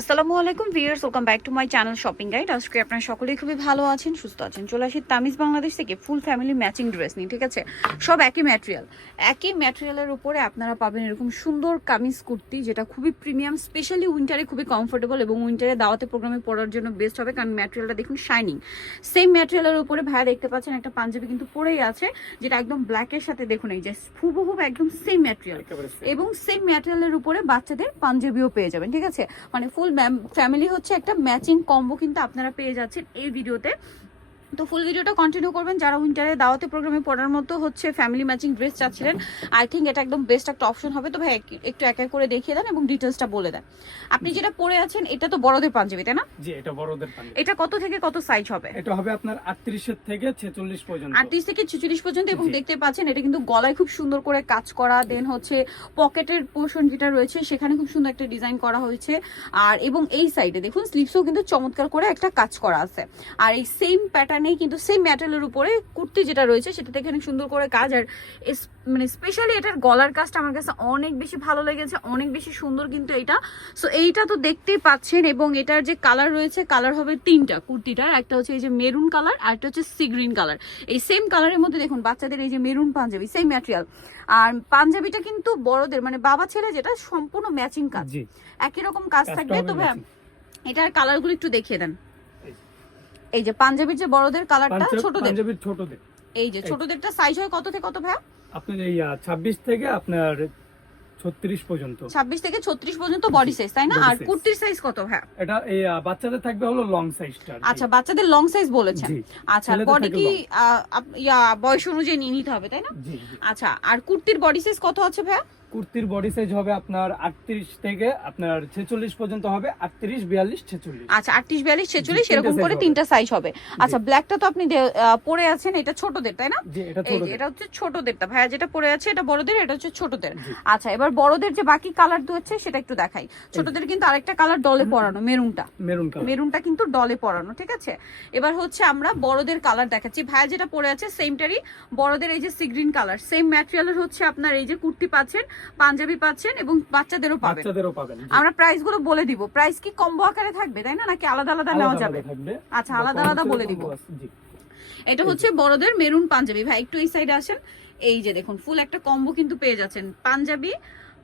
আসসালামু আলাইকুম viewers welcome back to my channel shopping guide. আজকে আপনারা সকলেই খুবই ভালো আছেন সুস্থ আছেন। চলে আসি তামিজ বাংলাদেশ থেকে ফুল ফ্যামিলি ম্যাচিং ড্রেস নিয়ে ঠিক আছে? সব একই ম্যাটেরিয়াল। একই ম্যাটেরিয়ালের উপরে আপনারা পাবেন এরকম সুন্দর কামিজ কুর্তি যেটা খুবই প্রিমিয়াম স্পেশালি উইন্টারে খুবই কমফোর্টেবল এবং উইন্টারে দাওয়াতে প্রোগ্রামে পরার জন্য বেস্ট হবে কারণ ম্যাটেরিয়ালটা দেখুন শাইনিং সেম ম্যাটেরিয়ালের উপরে ভাইয়া দেখতে পাচ্ছেন একটা পাঞ্জাবি কিন্তু পরেই আছে যেটা একদম ব্ল্যাকের সাথে দেখুন এই যে হুবহু একদম সেম ম্যাটেরিয়াল। এবং সেম ম্যাটেরিয়ালের উপরে বাচ্চাদের পাঞ্জাবিও পেয়ে যাবেন ঠিক আছে? মানে ফুল ফ্যামিলি হচ্ছে একটা ম্যাচিং কম্বো কিন্তু আপনারা পেয়ে যাচ্ছেন এই ভিডিওতে। তো ফুল ভিডিওটা কন্টিনিউ করবেন। যারা উইন্টারে দাওয়াতে প্রোগ্রামে পড়ার মতো হচ্ছে ফ্যামিলি ম্যাচিং ড্রেস চাচ্ছিলেন আই থিঙ্ক এটা একদম বেস্ট একটা অপশন হবে। তো ভাই একটু এক এক করে দেখিয়ে দেন এবং ডিটেলসটা বলে দেন। আপনি যেটা পরে আছেন এটা তো বড়দের পাঞ্জাবি তাই না? জি এটা বড়দের পাঞ্জাবি। এটা কত থেকে কত সাইজ হবে? এটা হবে আপনার 38 এর থেকে 46 পর্যন্ত। আটত্রিশ থেকে ছেচল্লিশ পর্যন্ত এবং দেখতে পাচ্ছেন এটা কিন্তু গলায় খুব সুন্দর করে কাজ করা দেন হচ্ছে পকেটের পোর্শন যেটা রয়েছে সেখানে খুব সুন্দর একটা ডিজাইন করা হয়েছে। আর এবং এই সাইডে দেখুন স্লিভসও কিন্তু চমৎকার করে একটা কাজ করা আছে। আর এই সেম প্যাটার্নেই কিন্তু সেম ম্যাটেরিয়ালের উপরে কুর্তি যেটা রয়েছে সেটাতে এখানে সুন্দর করে কাজ। আর মানে স্পেশালি এটার গলার কাজটা আমার কাছে অনেক বেশি ভালো লেগেছে অনেক বেশি সুন্দর কিন্তু এটা। সো এইটা তো দেখতেই পাচ্ছেন এবং এটার যে কালার রয়েছে কালার হবে তিনটা কুর্তিটার। একটা হচ্ছে এই যে মেরুন কালার আর একটা হচ্ছে সি গ্রিন কালার এই সেম কালারের মধ্যে দেখুন বাচ্চাদের এই যে মেরুন পাঞ্জাবি সেম ম্যাটেরিয়াল আর পাঞ্জাবিটা কিন্তু বড়দের মানে বাবা ছেলে যেটা সম্পূর্ণ ম্যাচিং কাজ। একই রকম কাজ থাকবে হবে তো ভাইয়া matching। এটার কালারগুলো একটু দেখিয়ে দেন। এই। যে পাঞ্জাবির যে বড়দের কালারটা ছোটদের। পাঞ্জাবির ছোটদের। এই যে ছোটদেরটা সাইজ হয় কত থেকে কত ভাইয়া? আপনার এই 26 থেকে আপনার 36 পর্যন্ত। ছাব্বিশ থেকে ছত্রিশ পর্যন্ত বডি সাইজ তাই না? আর কুর্তির সাইজ কত ভাইয়া? এটা এই বাচ্চাদের থাকবে হলো লং সাইজটা আচ্ছা বাচ্চাদের লং সাইজ বলেছেন। আচ্ছা বডি কি ইয়া বয়স অনুযায়ী নিয়ে নিতে হবে তাই না। আচ্ছা আর কুর্তির বডি সাইজ কত আছে ভাইয়া? কুর্তির বডি সাইজ হবে আপনার 38 থেকে আপনার 46 পর্যন্ত হবে 38 42 46 আচ্ছা আটত্রিশ বিয়াল্লিশ ছেচল্লিশ এরকম করে তিনটা সাইজ হবে। আচ্ছা ব্ল্যাকটা তো আপনি পরে আছেন এটা ছোটদের তাই না? এটা হচ্ছে ছোটদেরটা। ভাইয়া যেটা পরে আছে এটা বড়দের এটা হচ্ছে ছোটদের। আচ্ছা এবার বড়দের যে বাকি কালার হচ্ছে সেটা একটু দেখাই। ছোটদের কিন্তু আরেকটা কালার ডলে পরানো মেরুনটা। মেরুন মেরুনটা কিন্তু ডলে পরানো ঠিক আছে? এবার হচ্ছে আমরা বড়দের কালার দেখাচ্ছি। ভাইয়া যেটা পরে আছে সেমটারই বড়দের এই যে সিগ্রিন কালার সেম ম্যাটেরিয়ালের হচ্ছে আপনার এই যে কুর্তি পাচ্ছেন পাঞ্জাবি পাচ্ছেন এবং বাচ্চাদেরও পাবেন। বাচ্চাদেরও পাবেন আমরা প্রাইসগুলো বলে দিব। প্রাইস কি কম্বো আকারে থাকবে তাই না? নাকি আলাদা আলাদা নেওয়া যাবে? আচ্ছা, আলাদা আলাদা বলে দিব। এটা হচ্ছে বড়দের মেরুন পাঞ্জাবি। ভাই একটু এই সাইডে আসেন। এই যে দেখুন ফুল একটা কম্বো কিন্তু পেয়ে যাচ্ছেন। পাঞ্জাবি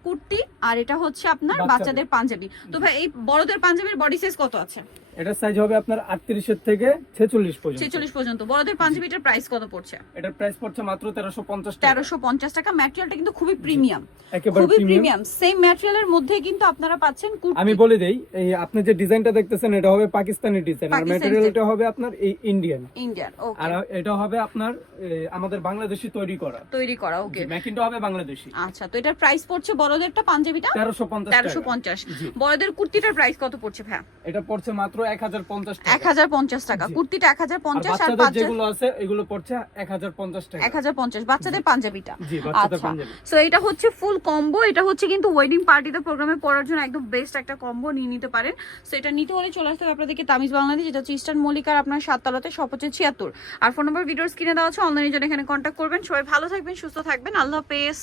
কুর্তি আর এটা হচ্ছে আপনার বাচ্চাদের। বাচ্চাদের পাঞ্জাবি। তো ভাই এই বড়দের পাঞ্জাবির বডি সাইজ কত আছে? এটা সাইজ হবে আপনার 38 এর থেকে 46 পর্যন্ত। ছেচল্লিশ পর্যন্ত। বড়দের পাঞ্জাবিটার প্রাইস কত পড়ছে? এটার প্রাইস পড়ছে মাত্র 1350 টাকা। তেরোশো পঞ্চাশ টাকা। ম্যাটেরিয়ালটা কিন্তু খুবই প্রিমিয়াম খুবই প্রিমিয়াম সেম ম্যাটেরিয়ালের মধ্যে কিন্তু আপনারা পাচ্ছেন আমি বলে দেই এই আপনি যে ডিজাইনটা দেখতেছেন এটা হবে পাকিস্তানি ডিজাইন আর ম্যাটেরিয়ালটা হবে আপনার এই ইন্ডিয়ান ইন্ডিয়ান ওকে আর এটা হবে আপনার আমাদের বাংলাদেশি তৈরি করা। তৈরি করা ওকে মেকিংটা হবে বাংলাদেশি। আচ্ছা তো এটার প্রাইস পড়ছে বড়দেরটা পাঞ্জাবিটা? 1350 তেরোশো টাকা। পঞ্চাশ। জি। বড়দের কুর্তিটার প্রাইস কত পড়ছে ভাইয়া? এটা পড়ছে মাত্র 1050 টাকা। কুর্তিটা এক হাজার আর পঞ্চাশ বাচ্চাদের যেগুলো আছে এগুলো পড়ছে 1050 টাকা। এক হাজার পঞ্চাশ। বাচ্চাদের পাঞ্জাবিটা। জি বাচ্চাদের আচ্ছা। পাঞ্জাবি। সো এটা হচ্ছে ফুল কম্বো এটা হচ্ছে কিন্তু ওয়েডিং পার্টিতে প্রোগ্রামে পড়ার জন্য একদম বেস্ট একটা কম্বো নিয়ে নিতে পারেন। সো এটা নিতে হলে চলে আসতে হবে আপনাদেরকে তামিজ বাংলাদেশ যেটা হচ্ছে ইস্টার্ন মল্লিকার আপনার সাততলাতে সব হচ্ছে ছিয়াত্তর। আর ফোন নম্বর ভিডিওস কিনে দেওয়া হচ্ছে অনলাইনের জন্য এখানে কন্ট্যাক্ট করবেন। সবাই ভালো থাকবেন সুস্থ থাকবেন। আল্লাহ হাফেজ।